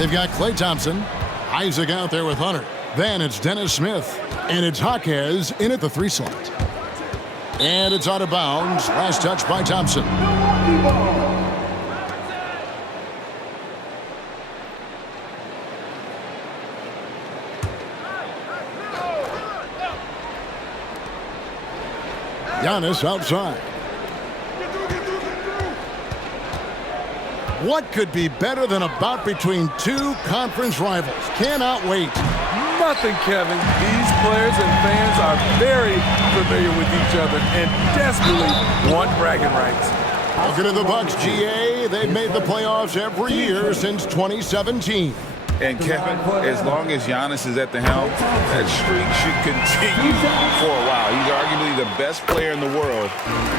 They've got Klay Thompson. Isaac out there with Hunter. Then it's Dennis Smith. And it's Jaquez in at the 3 slot. And it's out of bounds. Last touch by Thompson. Giannis outside. What could be better than a bout between two conference rivals? Cannot wait. Nothing, Kevin. These players and fans are very familiar with each other and desperately want bragging rights. Looking at the Bucks, GA, they've made the playoffs every year since 2017. And Kevin, as long as Giannis is at the helm, that streak should continue for a while. He's arguably the best player in the world.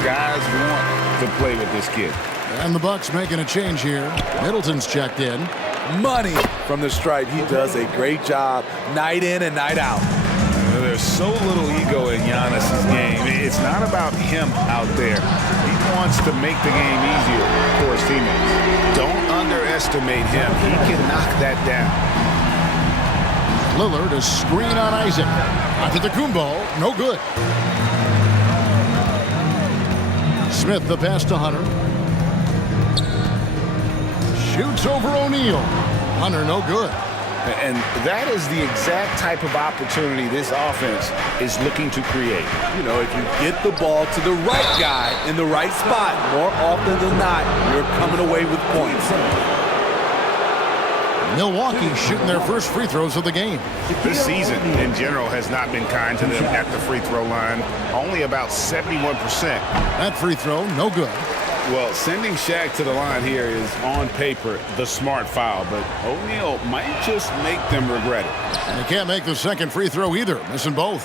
Guys want to play with this kid. And the Bucks making a change here. Middleton's checked in. Money from the stripe. He does a great job night in and night out. There's so little ego in Giannis' game. It's not about him out there. He wants to make the game easier for his teammates. Don't underestimate him. He can knock that down. Lillard, a screen on Isaac. Antetokounmpo, no good. Smith, the pass to Hunter. Shoots over O'Neal. Hunter, no good. And that is the exact type of opportunity this offense is looking to create. You know, if you get the ball to the right guy in the right spot, more often than not, you're coming away with points. Milwaukee shooting their first free throws of the game. This season, in general, has not been kind to them at the free throw line. Only about 71%. That free throw, no good. Well, sending Shaq to the line here is, on paper, the smart foul, but O'Neal might just make them regret it. And he can't make the second free throw either, missing both.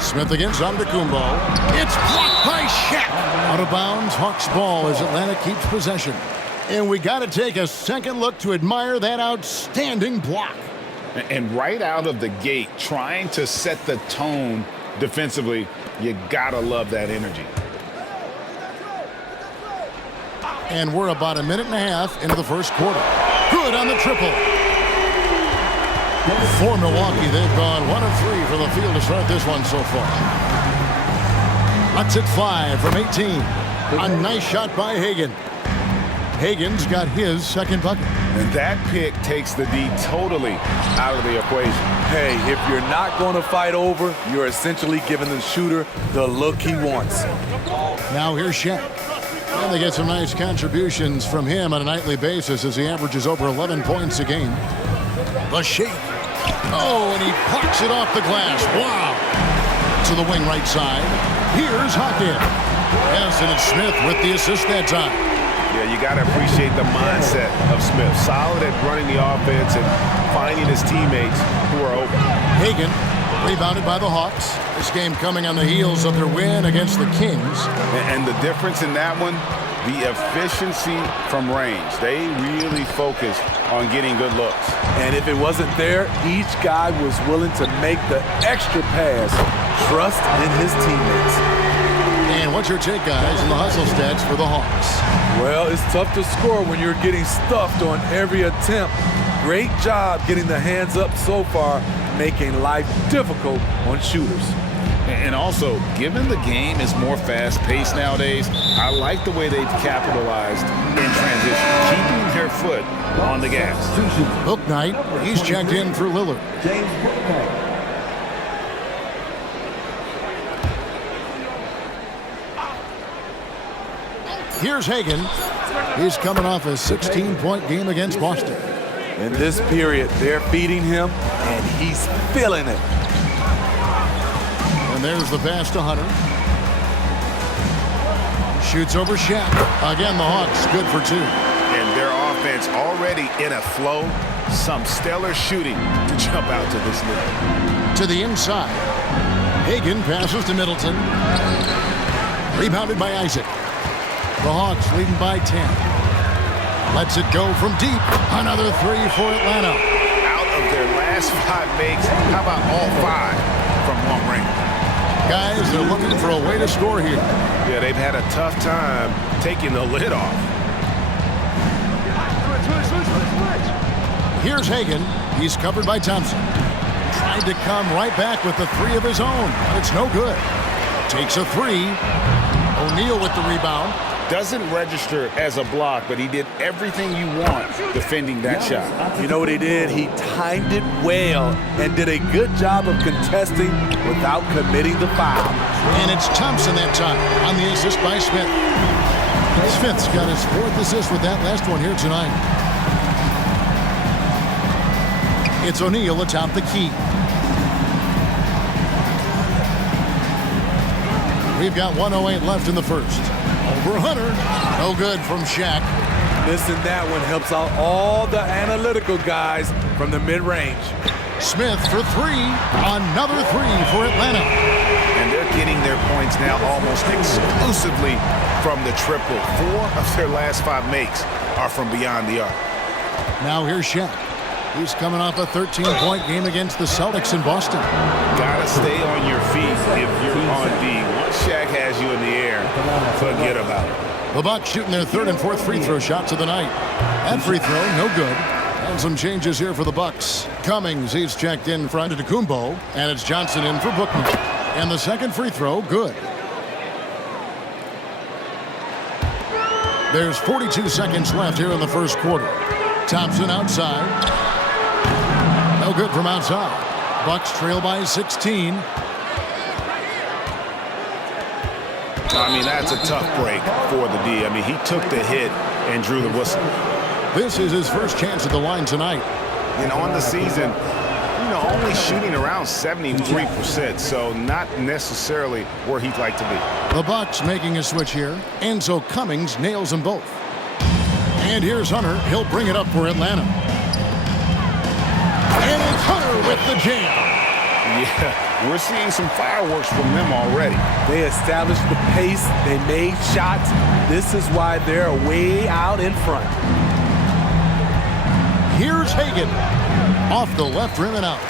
Smith against Antetokounmpo. It's blocked by Shaq. Out of bounds, Hawks ball as Atlanta keeps possession. And we got to take a second look to admire that outstanding block. And right out of the gate, trying to set the tone defensively, you gotta love that energy. And we're about a minute and a half into the first quarter. Good on the triple. For Milwaukee, they've gone 1 of 3 from the field to start this one so far. That's at 5 from 18. A nice shot by Hagan. Hagan's got his second bucket. And that pick takes the D totally out of the equation. Hey, if you're not going to fight over, you're essentially giving the shooter the look he wants. Now here's Shaq. And they get some nice contributions from him on a nightly basis as he averages over 11 points a game. The shake. Oh, and he plucks it off the glass. Wow. To the wing right side. Here's Hawkins. Yes, and it's Smith with the assist that time. Yeah, you got to appreciate the mindset of Smith. Solid at running the offense and finding his teammates who are open. Hagan, rebounded by the Hawks. This game coming on the heels of their win against the Kings. And the difference in that one, the efficiency from range. They really focused on getting good looks. And if it wasn't there, each guy was willing to make the extra pass. Trust in his teammates. And what's your take, guys, in the hustle stats for the Hawks? Well, it's tough to score when you're getting stuffed on every attempt. Great job getting the hands up so far, making life difficult on shooters. And also, given the game is more fast-paced nowadays, I like the way they've capitalized in transition, keeping their foot on the gas. Book night, he's checked in for Lillard. Here's Hagan. He's coming off a 16-point game against Boston. In this period, they're feeding him, and he's feeling it. And there's the pass to Hunter. Shoots over Shaq. Again, the Hawks good for 2. And their offense already in a flow. Some stellar shooting to jump out to this lead. To the inside. Hagan passes to Middleton. Rebounded by Isaac. The Hawks leading by 10. Lets it go from deep. Another 3 for Atlanta. Out of their last 5 makes, how about all 5 from long range? Guys, they're looking for a way to score here. Yeah, they've had a tough time taking the lid off. Here's Hagan. He's covered by Thompson. Tried to come right back with the three of his own, but it's no good. Takes a three. O'Neal with the rebound. Doesn't register as a block, but he did everything you want defending that shot. You know what he did? He timed it well and did a good job of contesting without committing the foul. And it's Thompson that time on the assist by Smith. Smith's got his fourth assist with that last one here tonight. It's O'Neal atop the key. We've got 1:08 left in the first. Over Hunter. No good from Shaq. Missing that one helps out all the analytical guys from the mid-range. Smith for three. Another three for Atlanta. And they're getting their points now almost exclusively from the triple. 4 of their last 5 makes are from beyond the arc. Now here's Shaq. He's coming off a 13-point game against the Celtics in Boston. Gotta stay on your feet if you're on D. Once Shaq has you in the air, forget about it. The Bucks shooting their third and fourth free throw shots of the night. That free throw, no good. And some changes here for the Bucks. Cummings, he's checked in for Antetokounmpo, and it's Johnson in for Bookman. And the second free throw, good. There's 42 seconds left here in the first quarter. Thompson outside. No good from outside. Bucks trail by 16. I mean, that's a tough break for the D. I mean, he took the hit and drew the whistle. This is his first chance at the line tonight. And on the season, only shooting around 73%, so not necessarily where he'd like to be. The Bucks making a switch here, and so Cummings nails them both. And here's Hunter. He'll bring it up for Atlanta. And it's Hunter with the jam. Yeah, we're seeing some fireworks from them already. They established the pace. They made shots. This is why they're way out in front. Here's Hagan. Off the left rim and out.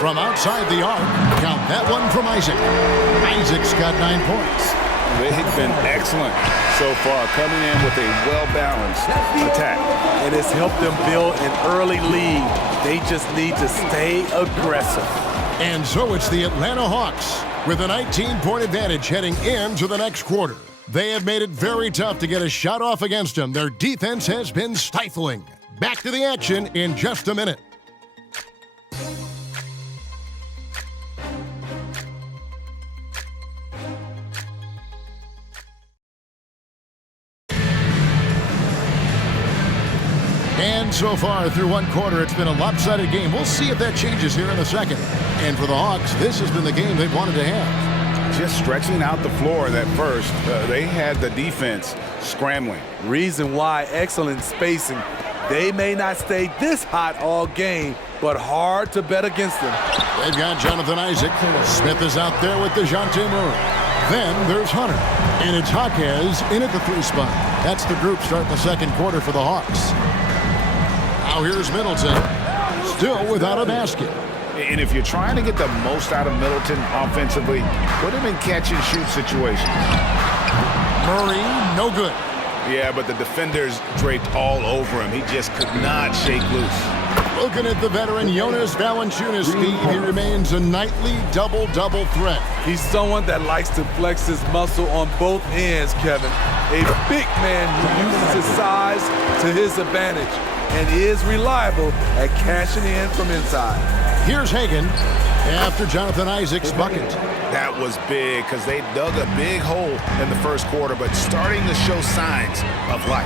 From outside the arc, count that one from Isaac. Isaac's got 9 points. They've been excellent so far, coming in with a well-balanced attack. And it's helped them build an early lead. They just need to stay aggressive. And so it's the Atlanta Hawks with a 19-point advantage heading into the next quarter. They have made it very tough to get a shot off against them. Their defense has been stifling. Back to the action in just a minute. And so far through one quarter, it's been a lopsided game. We'll see if that changes here in a second. And for the Hawks, this has been the game they've wanted to have. Just stretching out the floor that first, they had the defense scrambling. Reason why, excellent spacing. They may not stay this hot all game, but hard to bet against them. They've got Jonathan Isaac. Smith is out there with DeJounte Murray. Then there's Hunter. And it's Jaquez in at the 3 spot. That's the group starting the second quarter for the Hawks. Now here's Middleton, still without a basket. And if you're trying to get the most out of Middleton offensively, put him in catch-and-shoot situations. Murray, no good. Yeah, but the defenders draped all over him. He just could not shake loose. Looking at the veteran Jonas Valanciunas, Steve, he remains a nightly double-double threat. He's someone that likes to flex his muscle on both ends, Kevin. A big man who uses his size to his advantage and is reliable at cashing in from inside. Here's Hagan after Jonathan Isaac's bucket. That was big because they dug a big hole in the first quarter, but starting to show signs of life.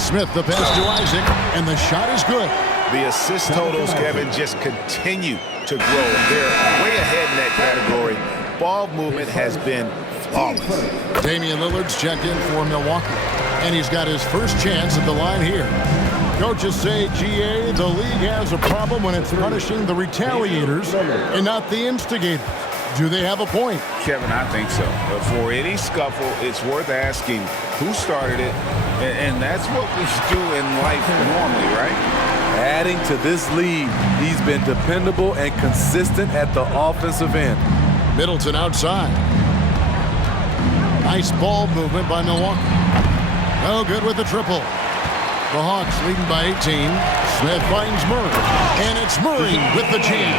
Smith the pass to Isaac, and the shot is good. The assist totals, Kevin, just continue to grow. They're way ahead in that category. Ball movement has been flawless. Damian Lillard's checked in for Milwaukee, and he's got his first chance at the line here. Coaches say, GA, the league has a problem when it's punishing the retaliators and not the instigators. Do they have a point? Kevin, I think so. But for any scuffle, it's worth asking who started it, and that's what we do in life normally, right? Adding to this lead, he's been dependable and consistent at the offensive end. Middleton outside. Nice ball movement by Milwaukee. No good with the triple. The Hawks leading by 18. Smith finds Murray. And it's Murray with the jam.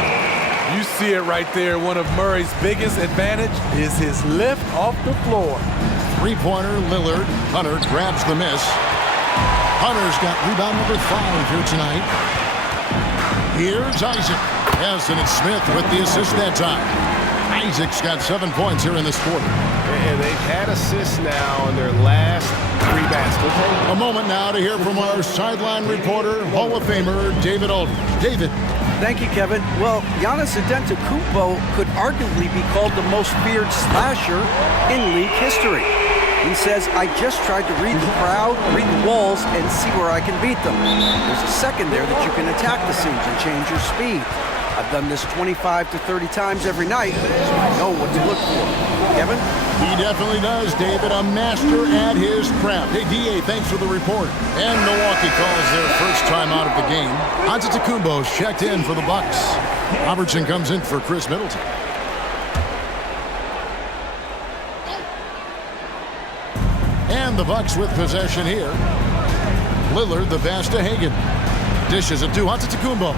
You see it right there. One of Murray's biggest advantage is his lift off the floor. Three-pointer, Lillard. Hunter grabs the miss. Hunter's got rebound number 5 here tonight. Here's Isaac. Yes, and it's Smith with the assist that time. Isaac's got 7 points here in this quarter. And they've had assists now in their last 3 baskets. A moment now to hear from our sideline reporter, Hall of Famer David Aldridge. David. Thank you, Kevin. Well, Giannis Antetokounmpo could arguably be called the most feared slasher in league history. He says, I just tried to read the crowd, read the walls, and see where I can beat them. There's a second there that you can attack the seams and change your speed. I've done this 25 to 30 times every night, so I know what to look for. Kevin? He definitely does, David. A master at his craft. Hey, D.A., thanks for the report. And Milwaukee calls their first time out of the game. Antetokounmpo's checked in for the Bucks. Robertson comes in for Chris Middleton. And the Bucks with possession here. Lillard, the pass to Hagan. Dishes it to Antetokounmpo.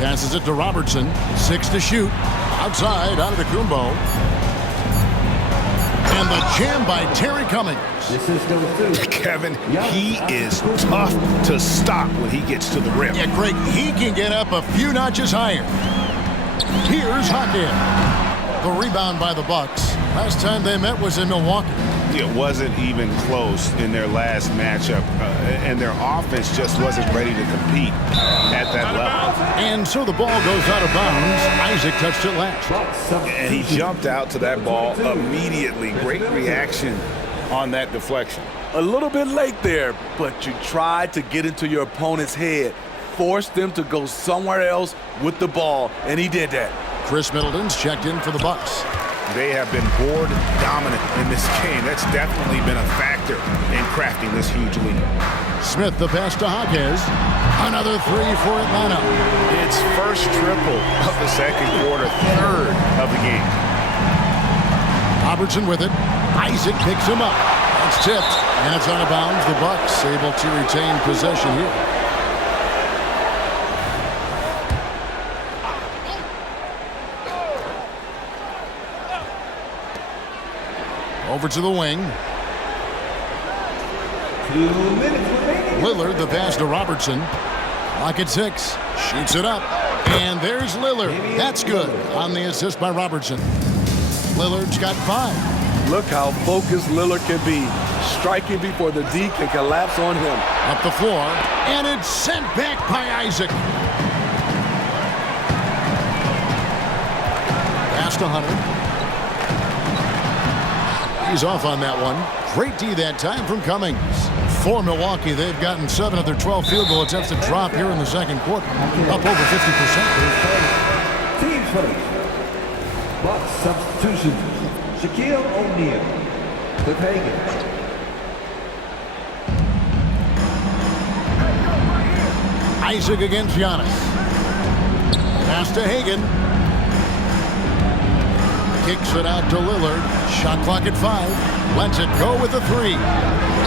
Passes it to Robertson. 6 to shoot. Outside, Antetokounmpo. And the jam by Terry Cummings. Kevin, he is tough to stop when he gets to the rim. Yeah, Greg, he can get up a few notches higher. Here's Hagan. The rebound by the Bucks. Last time they met was in Milwaukee. It wasn't even close in their last matchup, and their offense just wasn't ready to compete at that level. And so the ball goes out of bounds. Isaac touched it last. And he jumped out to that ball immediately. Great reaction on that deflection. A little bit late there, but you tried to get into your opponent's head, force them to go somewhere else with the ball, and he did that. Chris Middleton's checked in for the Bucks. They have been board dominant in this game. That's definitely been a factor in crafting this huge lead. Smith, the pass to Hawkes. Another 3 for Atlanta. It's first triple of the second quarter, third of the game. Robertson with it. Isaac picks him up. It's tipped, and it's out of bounds. The Bucks able to retain possession here. Over to the wing. 2 minutes remaining. Lillard, the pass to Robertson. Clock at 6. Shoots it up. And there's Lillard. That's good on the assist by Robertson. Lillard's got 5. Look how focused Lillard can be. Striking before the D can collapse on him. Up the floor. And it's sent back by Isaac. Pass to Hunter. He's off on that one. Great D that time from Cummings. For Milwaukee, they've gotten 7 of their 12 field goal attempts to drop here in the second quarter. Up over 50%. Team first. Bucks substitution. Shaquille O'Neal with Hagan. Isaac against Giannis. Pass to Hagan. Kicks it out to Lillard. Shot clock at 5. Lets it go with a 3.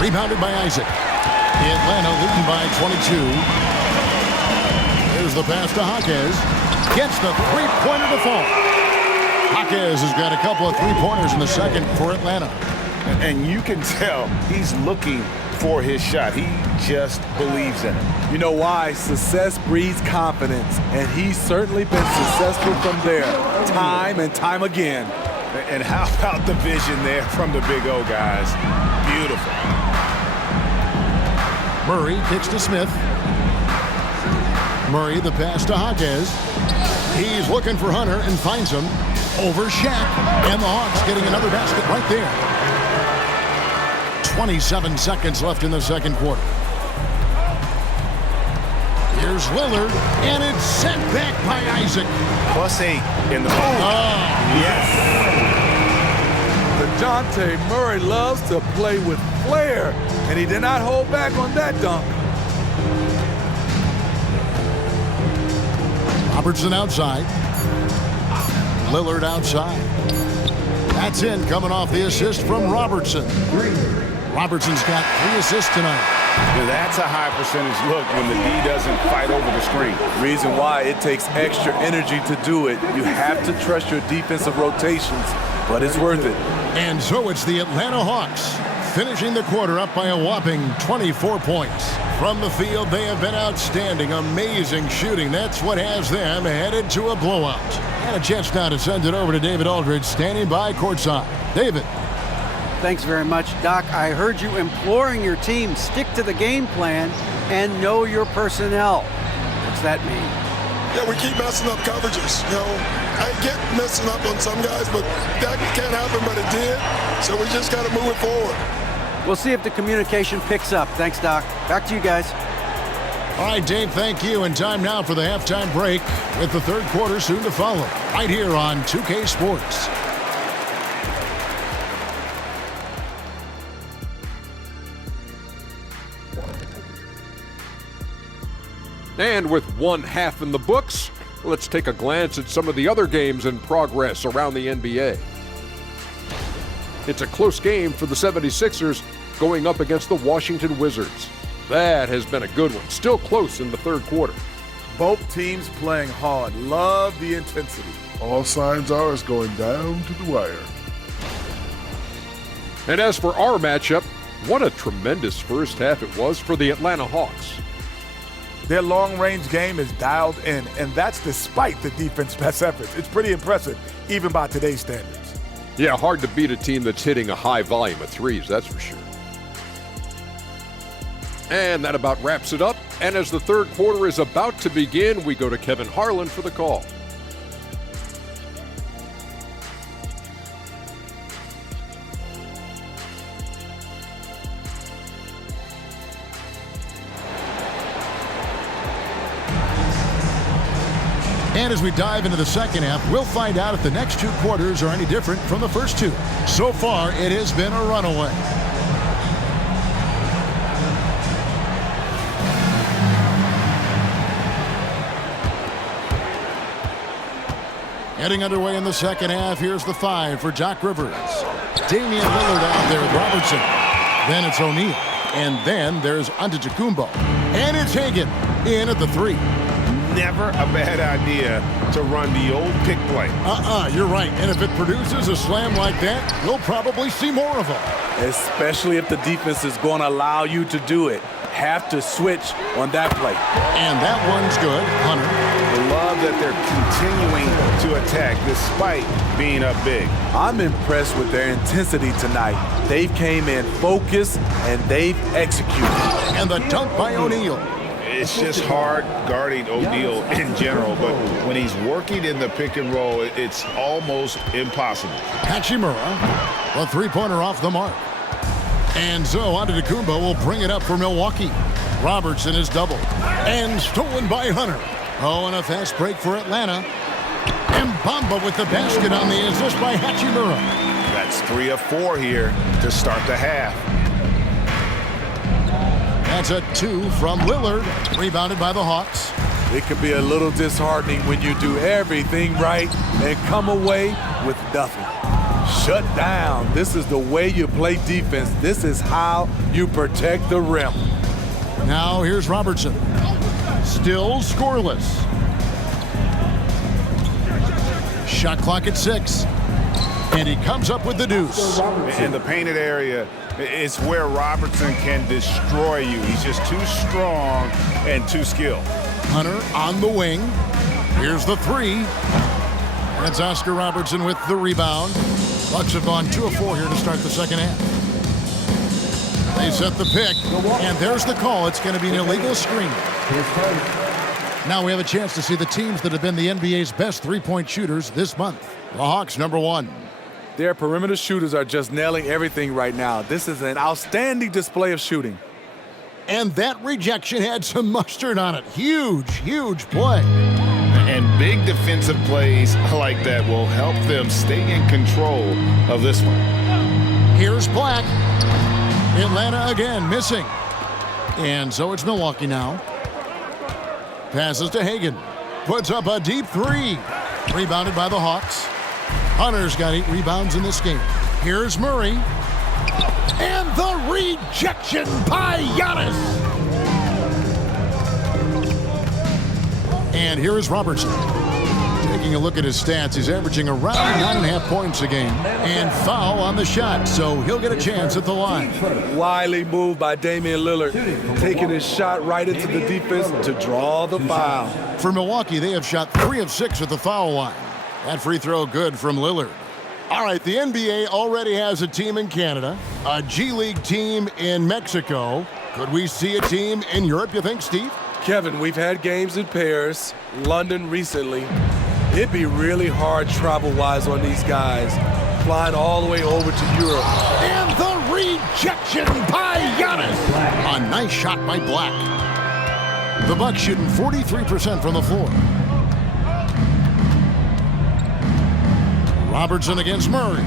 Rebounded by Isaac. Atlanta leading by 22. There's the pass to Hawkes. Gets the three-pointer to fall. Hawkes has got a couple of three-pointers in the second for Atlanta. And you can tell he's looking for his shot. He just believes in it. You know why? Success breeds confidence, and he's certainly been successful from there, time and time again. And how about the vision there from the Big O guys? Beautiful. Murray kicks to Smith. Murray, the pass to Hawkes. He's looking for Hunter and finds him over Shaq. And the Hawks getting another basket right there. 27 seconds left in the second quarter. Here's Lillard, and it's sent back by Isaac. +8 in the Yes. DeJounte Murray loves to play with flair, and he did not hold back on that dunk. Robertson outside. Lillard outside. That's in, coming off the assist from Robertson. Robertson's got 3 assists tonight. Now that's a high percentage look when the D doesn't fight over the screen. Reason why it takes extra energy to do it. You have to trust your defensive rotations, but it's worth it. And so it's the Atlanta Hawks finishing the quarter up by a whopping 24 points. From the field, they have been outstanding, amazing shooting. That's what has them headed to a blowout. And a chance now to send it over to David Aldridge, standing by courtside. David. Thanks very much, Doc. I heard you imploring your team, stick to the game plan and know your personnel. What's that mean? Yeah, we keep messing up coverages. You know, I get messing up on some guys, but that can't happen, but it did. So we just got to move it forward. We'll see if the communication picks up. Thanks, Doc. Back to you guys. All right, Dave, thank you. And time now for the halftime break with the third quarter soon to follow. Right here on 2K Sports. And with one half in the books, let's take a glance at some of the other games in progress around the NBA. It's a close game for the 76ers going up against the Washington Wizards. That has been a good one. Still close in the third quarter. Both teams playing hard. Love the intensity. All signs are it's going down to the wire. And as for our matchup, what a tremendous first half it was for the Atlanta Hawks. Their long-range game is dialed in, and that's despite the defense's best efforts. It's pretty impressive, even by today's standards. Yeah, hard to beat a team that's hitting a high volume of threes, that's for sure. And that about wraps it up. And as the third quarter is about to begin, we go to Kevin Harlan for the call. And as we dive into the second half, we'll find out if the next 2 quarters are any different from the first 2. So far, it has been a runaway. Getting underway in the second half, here's the 5 for Doc Rivers. Damian Lillard out there with Robertson. Then it's O'Neal. And then there's Antetokounmpo. And it's Hagan in at the 3. Never a bad idea to run the old pick play. You're right. And if it produces a slam like that, we'll probably see more of them. Especially if the defense is going to allow you to do it. Have to switch on that play. And that one's good. Hunter. I love that they're continuing to attack despite being up big. I'm impressed with their intensity tonight. They came in focused and they've executed. And the dunk by O'Neal. It's just hard guarding O'Neal in general, but when he's working in the pick and roll, it's almost impossible. Hachimura, a 3-pointer off the mark. And so Antetokounmpo will bring it up for Milwaukee. Robertson is doubled. And stolen by Hunter. Oh, and a fast break for Atlanta. And Bamba with the basket on the assist by Hachimura. That's 3 of 4 here to start the half. That's a 2 from Lillard, rebounded by the Hawks. It can be a little disheartening when you do everything right and come away with nothing. Shut down. This is the way you play defense. This is how you protect the rim. Now here's Robertson. Still scoreless. Shot clock at 6. And he comes up with the deuce. In the painted area, it's where Robertson can destroy you. He's just too strong and too skilled. Hunter on the wing. Here's the 3. That's Oscar Robertson with the rebound. Bucks have gone 2 of 4 here to start the second half. They set the pick, and there's the call. It's going to be an illegal screen. Now we have a chance to see the teams that have been the NBA's best 3-point shooters this month. The Hawks, number 1. Their perimeter shooters are just nailing everything right now. This is an outstanding display of shooting. And that rejection had some mustard on it. Huge, huge play. And big defensive plays like that will help them stay in control of this one. Here's Black. Atlanta again missing. And so it's Milwaukee now. Passes to Hagan. Puts up a deep 3. Rebounded by the Hawks. Hunter's got 8 rebounds in this game. Here's Murray. And the rejection by Giannis. And here is Robertson. Taking a look at his stats, he's averaging around 9.5 points a game. And foul on the shot, so he'll get a chance at the line. Wily move by Damian Lillard, taking his shot right into the defense to draw the foul. For Milwaukee, they have shot 3 of 6 at the foul line. That free throw good from Lillard. All right, the NBA already has a team in Canada, a G League team in Mexico. Could we see a team in Europe, you think, Steve? Kevin, we've had games in Paris, London recently. It'd be really hard travel-wise on these guys, flying all the way over to Europe. And the rejection by Giannis. A nice shot by Black. The Bucks shooting 43% from the floor. Robertson against Murray.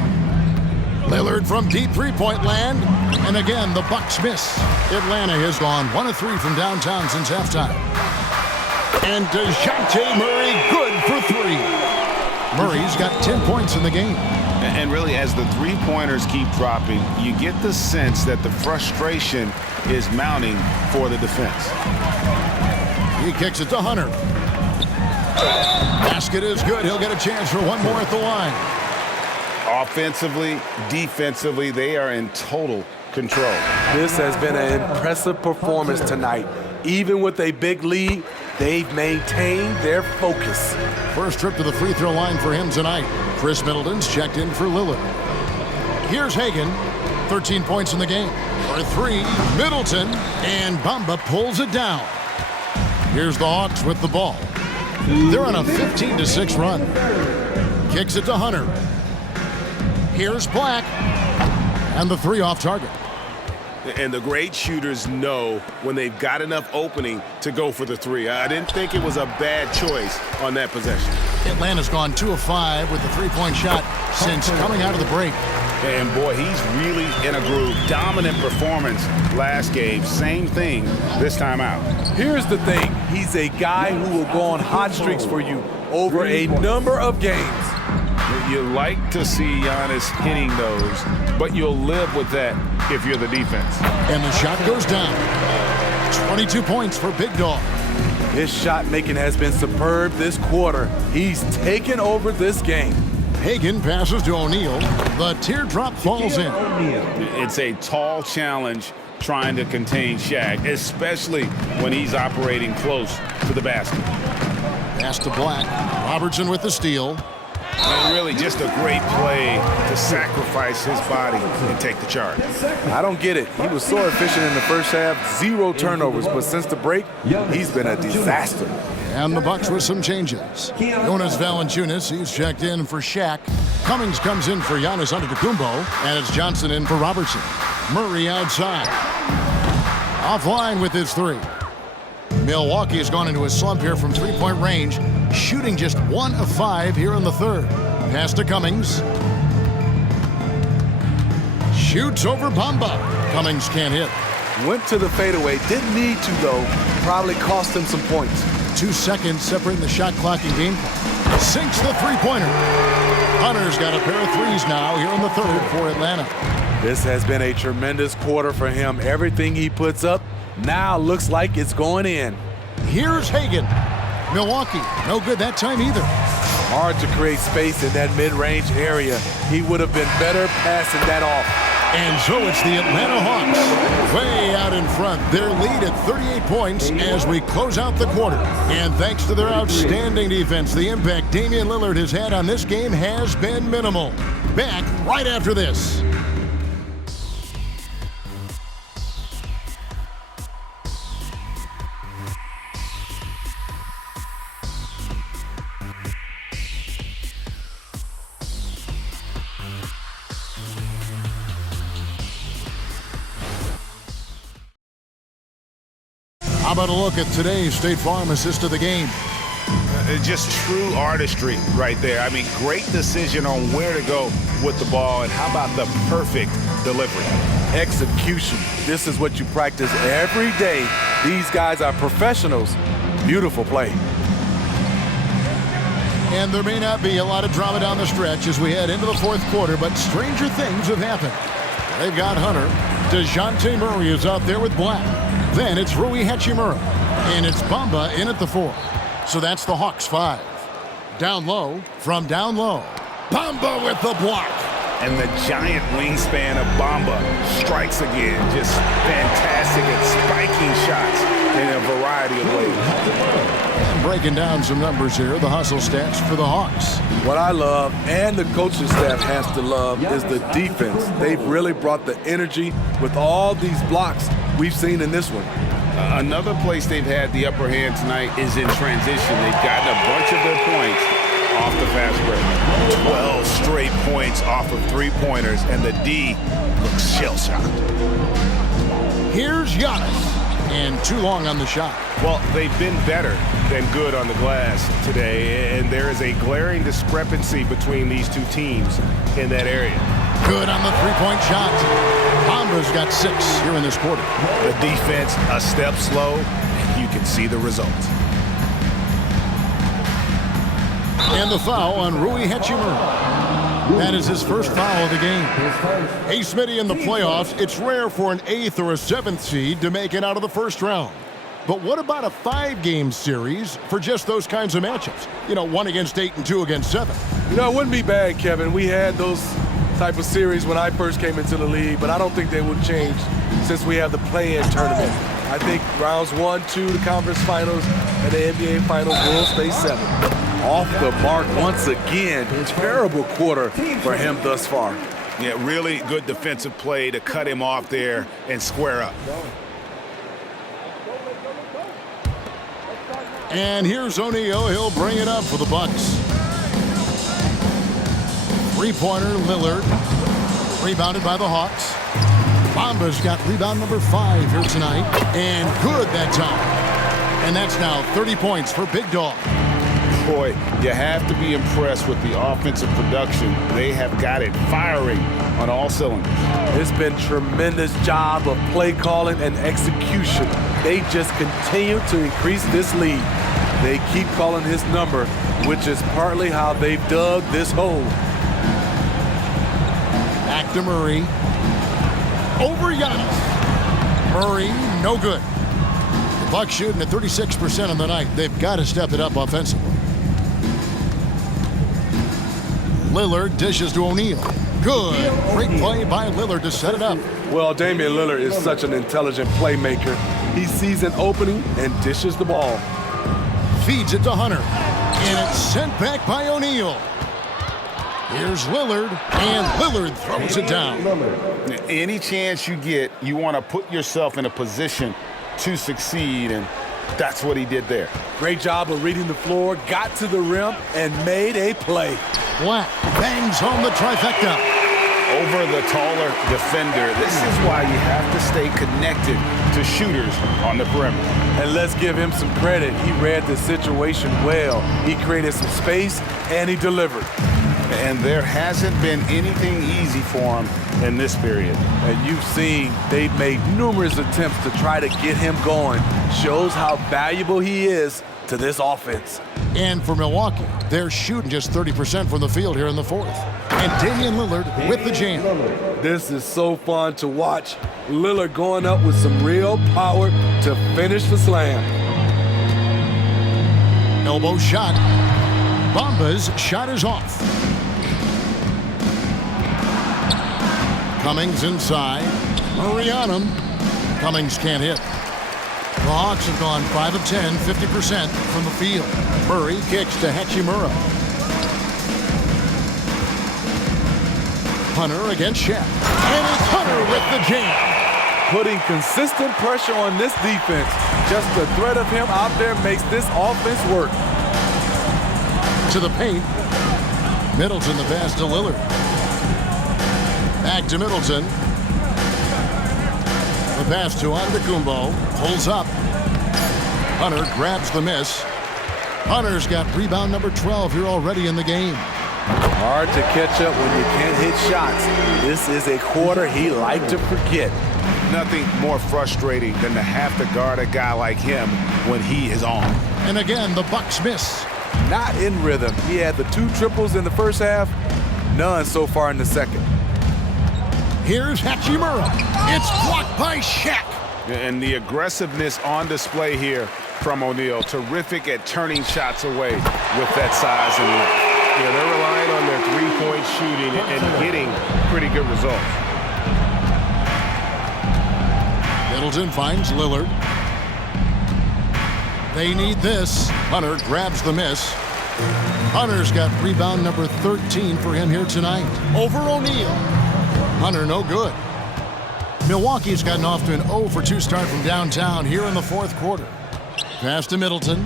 Lillard from deep three-point land. And again, the Bucks miss. Atlanta has gone 1 of 3 from downtown since halftime. And DeJounte Murray good for 3. Murray's got 10 points in the game. And really, as the three-pointers keep dropping, you get the sense that the frustration is mounting for the defense. He kicks it to Hunter. Basket is good. He'll get a chance for one more at the line. Offensively, defensively, they are in total control. This has been an impressive performance tonight. Even with a big lead, they've maintained their focus. First trip to the free throw line for him tonight. Chris Middleton's checked in for Lillard. Here's Hagan, 13 points in the game. For 3, Middleton, and Bamba pulls it down. Here's the Hawks with the ball. They're on a 15-6 run. Kicks it to Hunter. Here's Black. And the 3 off target. And the great shooters know when they've got enough opening to go for the 3. I didn't think it was a bad choice on that possession. Atlanta's gone 2 of 5 with the 3-point shot since coming out of the break. And boy, he's really in a groove. Dominant performance last game. Same thing this time out. Here's the thing. He's a guy who will go on hot streaks for you over a number of games. You like to see Giannis hitting those, but you'll live with that if you're the defense. And the shot goes down. 22 points for Big Dog. His shot making has been superb this quarter. He's taken over this game. Hagan passes to O'Neal. The teardrop falls in. It's a tall challenge trying to contain Shaq, especially when he's operating close to the basket. Pass to Black. Robertson with the steal. And really just a great play to sacrifice his body and take the charge. I don't get it. He was so efficient in the first half, 0 turnovers, but since the break, he's been a disaster. And the Bucks with some changes. Jonas Valanciunas, he's checked in for Shaq. Cummings comes in for Giannis Antetokounmpo, and it's Johnson in for Robertson. Murray outside. Offline with his 3. Milwaukee has gone into a slump here from 3-point range, shooting just 1 of 5 here in the third. Pass to Cummings. Shoots over Bamba. Cummings can't hit. Went to the fadeaway. Didn't need to, though. Probably cost him some points. 2 seconds separating the shot clock and game clock. Sinks the three-pointer. Hunter's got a pair of 3s now here in the third for Atlanta. This has been a tremendous quarter for him. Everything he puts up now looks like it's going in. Here's Hagan. Milwaukee, no good that time either. Hard to create space in that mid-range area. He would have been better passing that off. And so it's the Atlanta Hawks way out in front. Their lead at 38 points as we close out the quarter. And thanks to their outstanding defense, the impact Damian Lillard has had on this game has been minimal. Back right after this. How about a look at today's State Farm assist of the game? Just true artistry right there. I mean, great decision on where to go with the ball, and how about the perfect delivery? Execution. This is what you practice every day. These guys are professionals. Beautiful play. And there may not be a lot of drama down the stretch as we head into the fourth quarter, but stranger things have happened. They've got Hunter. DeJounte Murray is out there with Black. Then it's Rui Hachimura. And it's Bamba in at the 4. So that's the Hawks 5. Down low, from down low. Bamba with the block. And the giant wingspan of Bamba strikes again. Just fantastic at spiking shots in a variety of ways. Breaking down some numbers here, the hustle stats for the Hawks. What I love, and the coaching staff has to love, is the defense. They've really brought the energy with all these blocks we've seen in this one. Another place they've had the upper hand tonight is in transition. They've gotten a bunch of their points off the fast break. 12 straight points off of three-pointers, and the D looks shell-shocked. Here's Giannis. And too long on the shot. Well, they've been better than good on the glass today, and there is a glaring discrepancy between these two teams in that area. Good on the three-point shot. Bamba's got 6 here in this quarter. The defense a step slow, and you can see the results. And the foul on Rui Hachimura. That is his first foul of the game. Hey, Smitty, in the playoffs, it's rare for an 8th or a 7th seed to make it out of the first round. But what about a 5-game series for just those kinds of matchups? You know, 1 against 8 and 2 against 7. You know, it wouldn't be bad, Kevin. We had those type of series when I first came into the league, but I don't think they would change since we have the play-in tournament. I think rounds 1, 2, the conference finals, and the NBA finals will stay 7. Off the mark once again. Terrible quarter for him thus far. Yeah, really good defensive play to cut him off there and square up. And here's O'Neal. He'll bring it up for the Bucks. Three-pointer, Lillard. Rebounded by the Hawks. Bamba's got rebound number 5 here tonight. And good that time. And that's now 30 points for Big Dog. Boy, you have to be impressed with the offensive production. They have got it firing on all cylinders. It's been tremendous job of play calling and execution. They just continue to increase this lead. They keep calling his number, which is partly how they've dug this hole. Back to Murray. Over Giannis. Murray, no good. The Bucks shooting at 36% on the night. They've got to step it up offensively. Lillard dishes to O'Neal. Good. Great play by Lillard to set it up. Well, Damian Lillard is such an intelligent playmaker. He sees an opening and dishes the ball. Feeds it to Hunter. And it's sent back by O'Neal. Here's Lillard, and Lillard throws it down. Any chance you get, you want to put yourself in a position to succeed, and that's what he did there. Great job of reading the floor, got to the rim, and made a play. Black bangs home the trifecta. Over the taller defender. This is why you have to stay connected to shooters on the perimeter. And let's give him some credit. He read the situation well. He created some space, and he delivered. And there hasn't been anything easy for him in this period. And you've seen they've made numerous attempts to try to get him going. Shows how valuable he is to this offense. And for Milwaukee, they're shooting just 30% from the field here in the fourth. And Damian Lillard with the jam. This is so fun to watch. Lillard going up with some real power to finish the slam. Elbow shot. Bamba's shot is off. Cummings inside. Murray on him. Cummings can't hit. The Hawks have gone 5 of 10, 50% from the field. Murray kicks to Hachimura. Hunter against Shaq. And it's Hunter with the jam. Putting consistent pressure on this defense. Just the threat of him out there makes this offense work. To the paint. Middleton the pass to Lillard. Back to Middleton. The pass to Antetokounmpo. Pulls up. Hunter grabs the miss. Hunter's got rebound number 12 here already in the game. Hard to catch up when you can't hit shots. This is a quarter he liked to forget. Nothing more frustrating than to have to guard a guy like him when he is on. And again, the Bucks miss. not in rhythm. He had the 2 triples in the first half, none so far in the second. Here's Hachimura. It's blocked by Shaq. And the aggressiveness on display here from O'Neal. Terrific at turning shots away with that size and length. Yeah, they're relying on their three-point shooting and getting pretty good results. Middleton finds Lillard. They need this. Hunter grabs the miss. Hunter's got rebound number 13 for him here tonight. Over O'Neal. Hunter no good. Milwaukee's gotten off to an 0 for 2 start from downtown here in the 4th quarter. Pass to Middleton.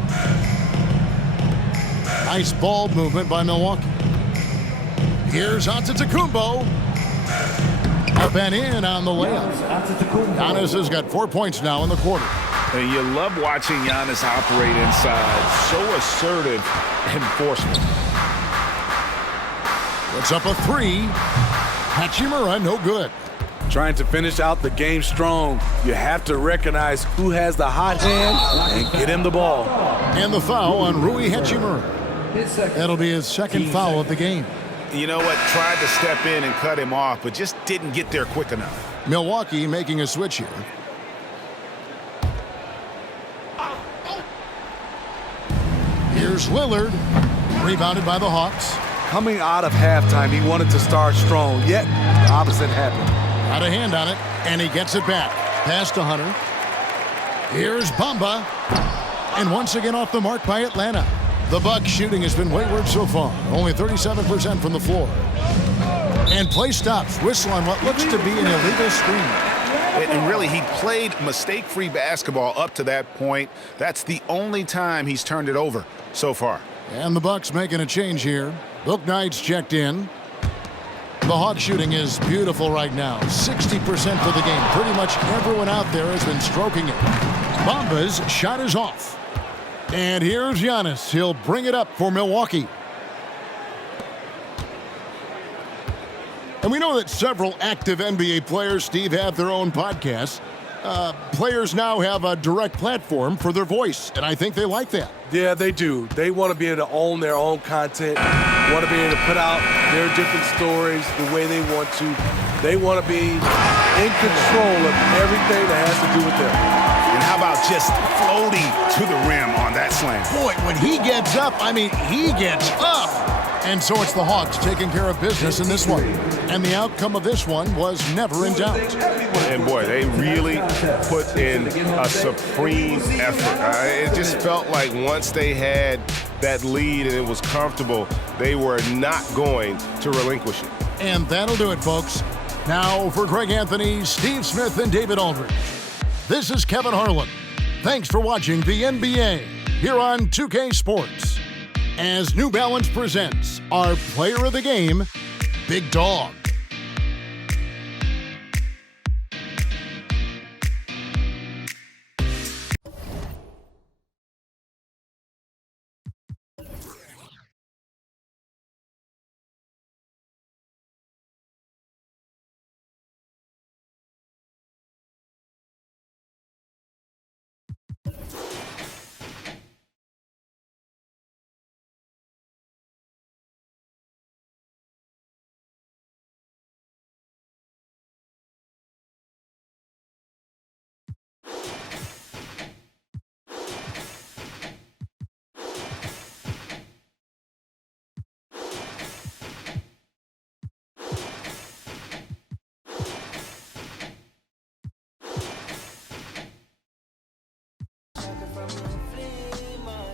Nice ball movement by Milwaukee. Here's Antetokounmpo. Up and in on the layup. Giannis has got 4 points now in the quarter. And you love watching Giannis operate inside. So assertive and forceful. Puts up a 3. Hachimura no good. Trying to finish out the game strong, you have to recognize who has the hot hand and get him the ball. And the foul on Rui Hachimura. That'll be his 2nd foul of the game. You know what? Tried to step in and cut him off, but just didn't get there quick enough. Milwaukee making a switch here. Here's Lillard. Rebounded by the Hawks. Coming out of halftime, he wanted to start strong, yet the opposite happened. Got a hand on it, and he gets it back. Pass to Hunter. Here's Bamba. And once again off the mark by Atlanta. The Bucks shooting has been wayward so far. Only 37% from the floor. And play stops. Whistle on what looks to be an illegal screen. And really, he played mistake-free basketball up to that point. That's the only time he's turned it over so far. And the Bucks making a change here. Book Knight's checked in. The Hawk shooting is beautiful right now. 60% for the game. Pretty much everyone out there has been stroking it. Bamba's shot is off. And here's Giannis. He'll bring it up for Milwaukee. And we know that several active NBA players, Steve, have their own podcasts. Players now have a direct platform for their voice, and I think they like that. Yeah, they do. They want to be able to own their own content, want to be able to put out their different stories the way they want to. They want to be in control of everything that has to do with them. And how about just floating to the rim on that slam? Boy, when he gets up, I mean, he gets up. And so it's the Hawks taking care of business in this one. And the outcome of this one was never in doubt. And boy, they really put in a supreme effort. It just felt like once they had that lead and it was comfortable, they were not going to relinquish it. And that'll do it, folks. Now for Greg Anthony, Steve Smith, and David Aldridge. This is Kevin Harlan. Thanks for watching the NBA here on 2K Sports. As New Balance presents our player of the game, Big Dog.